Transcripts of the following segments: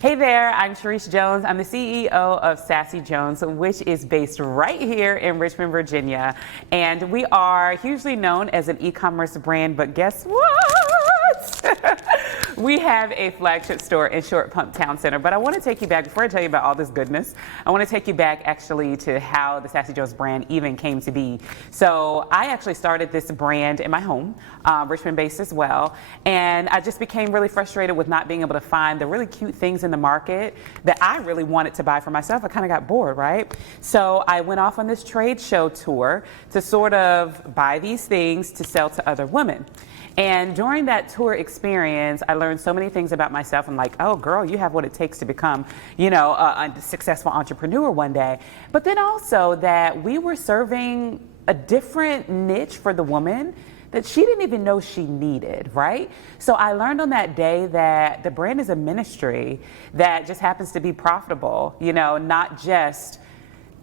Hey there, I'm Charis Jones. I'm the CEO of Sassy Jones, which is based right here in Richmond, Virginia. And we are hugely known as an e-commerce brand, but guess what? We have a flagship store in Short Pump Town Center. But I want to take you back, before I tell you about all this goodness, I want to take you back actually to how the Sassy Jones brand even came to be. So I actually started this brand in my home, Richmond based as well. And I just became really frustrated with not being able to find the really cute things in the market that I really wanted to buy for myself. I kind of got bored, right? So I went off on this trade show tour to sort of buy these things to sell to other women. And during that tour experience, I learned so many things about myself. I'm like, oh, girl, you have what it takes to become, a successful entrepreneur one day. But then also that we were serving a different niche for the woman that she didn't even know she needed, right? So I learned on that day that the brand is a ministry that just happens to be profitable, not just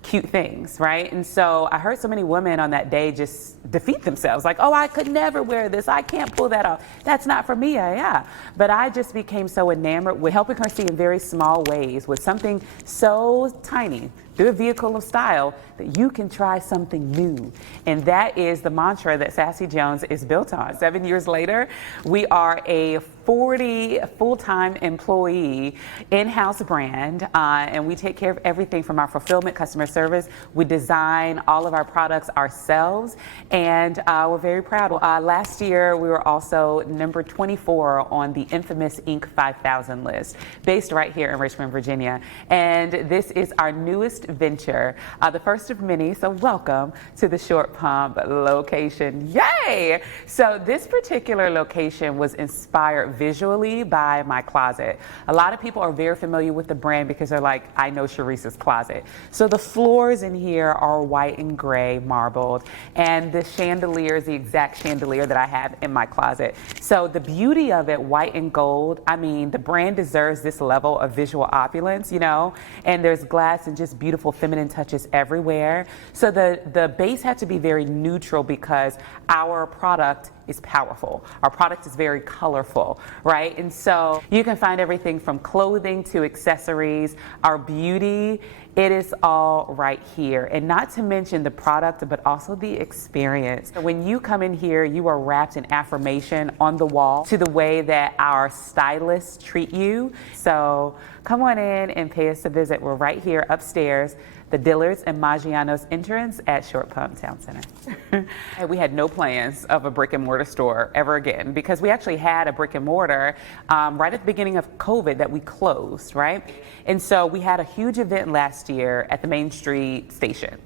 cute things, right? And so I heard so many women on that day just defeat themselves, like, oh, I could never wear this. I can't pull that off. That's not for me. Yeah. But I just became so enamored with helping her see in very small ways with something so tiny through a vehicle of style that you can try something new. And that is the mantra that Sassy Jones is built on. 7 years later, we are a 40 full-time employee in-house brand, and we take care of everything from our fulfillment, customer service. We design all of our products ourselves, and we're very proud. Last year, we were also number 24 on the infamous Inc. 5000 list, based right here in Richmond, Virginia. And this is our newest venture, the first of many, so welcome to the Short Pump location. Yay! So this particular location was inspired visually by my closet. A lot of people are very familiar with the brand because they're like, I know Charis's closet. So the floors in here are white and gray marbled, and the chandelier is the exact chandelier that I have in my closet. So the beauty of it, white and gold, I mean, the brand deserves this level of visual opulence, and there's glass and just beautiful feminine touches everywhere. So the base had to be very neutral because our product is powerful. Our product is very colorful, right? And so you can find everything from clothing to accessories, our beauty, it is all right here. And not to mention the product, but also the experience. When you come in here, you are wrapped in affirmation on the wall to the way that our stylists treat you. So come on in and pay us a visit. We're right here upstairs, the Dillards and Maggiano's entrance at Short Pump Town Center. And we had no plans of a brick and mortar store ever again, because we actually had a brick and mortar right at the beginning of COVID that we closed, right? And so we had a huge event last year at the Main Street station.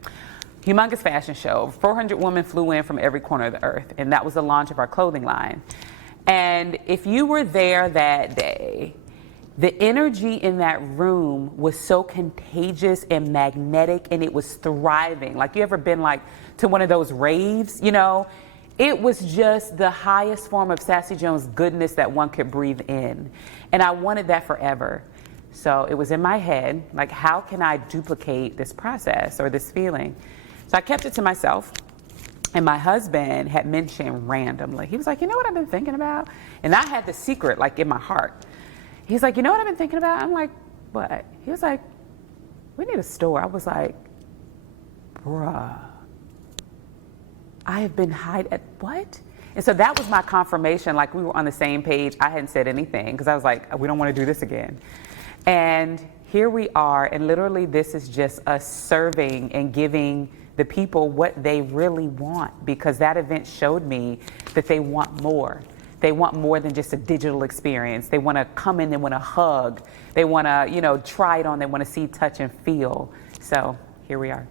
Humongous fashion show. 400 women flew in from every corner of the earth, and that was the launch of our clothing line. And if you were there that day, the energy in that room was so contagious and magnetic, and it was thriving. Like, you ever been like to one of those raves, It was just the highest form of Sassy Jones goodness that one could breathe in. And I wanted that forever. So it was in my head, like, how can I duplicate this process or this feeling? So I kept it to myself. And my husband had mentioned randomly, he was like, you know what I've been thinking about? And I had the secret, like, in my heart. He's like, you know what I've been thinking about? I'm like, what? He was like, we need a store. I was like, bruh, I have been hiding at what? And so that was my confirmation. Like, we were on the same page. I hadn't said anything because I was like, we don't want to do this again. And here we are. And literally this is just us serving and giving the people what they really want, because that event showed me that they want more. They want more than just a digital experience. They want to come in, they want to hug. They want to, try it on. They want to see, touch, and feel. So here we are.